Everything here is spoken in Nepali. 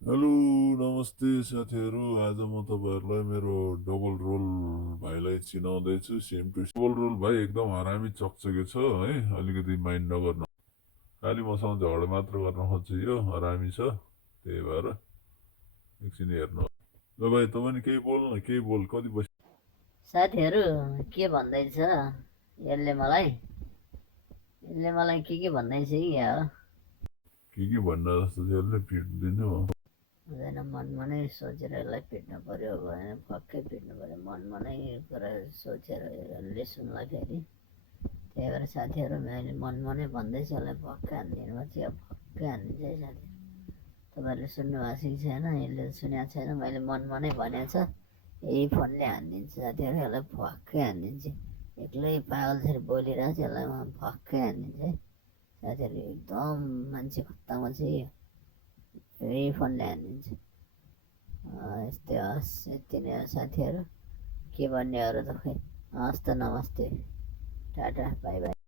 हेलो नमस्ते साथीहरू। आज म तपाईँहरूलाई मेरो डबल रोल भाइलाई चिनाउँदैछु। सेम टु डबल रोल भाइ एकदम हरामी चकचके छ है, अलिकति माइन्ड नगर्नु। खालि मसँग झगडा मात्र गर्न खोज्छ, यो हरामी छ, त्यही भएर एकछिन हेर्नु। ल भाइ तपाईँ नि केही बोल्नु न, केही बोल, कति बसी साथीहरू के भन्दैछ यसले मलाई के भन्दैछ कि क्या हो? के भन्दा जस्तो चाहिँ यसले फिट दिनु हो। हुँदैन, मनमा नै सोचेर यसलाई पिट्नु पर्यो भने पक्कै पिट्नु पर्यो। मनमा नै कुरा सोचेर यसले सुन्दाखेरि, त्यही भएर साथीहरू मैले मनमा नै भन्दैछु यसलाई पक्कै हानिदिनु पर्छ, या पक्कै हानिदिन्छ है साथीहरू। तपाईँहरूले सुन्नुभएको छ कि छैन, यसले सुनेको छैन, मैले मनमा नै भनेको छ, यही फोनले हानिदिन्छ साथीहरू, यसलाई पक्कै हानिदिन्छ। एक्लै पागल जसरी बोलिरहेको छ, यसलाई म पक्कै हानिदिन्छ है साथीहरू। एकदम मान्छे खत्तामा चाहिँ यही फोनले हानिदिन्छ। यस्तै हस्, यति नै हो साथीहरू, के भन्ने अरू त खै। हस् त, नमस्ते, टाटा, बाई बाई।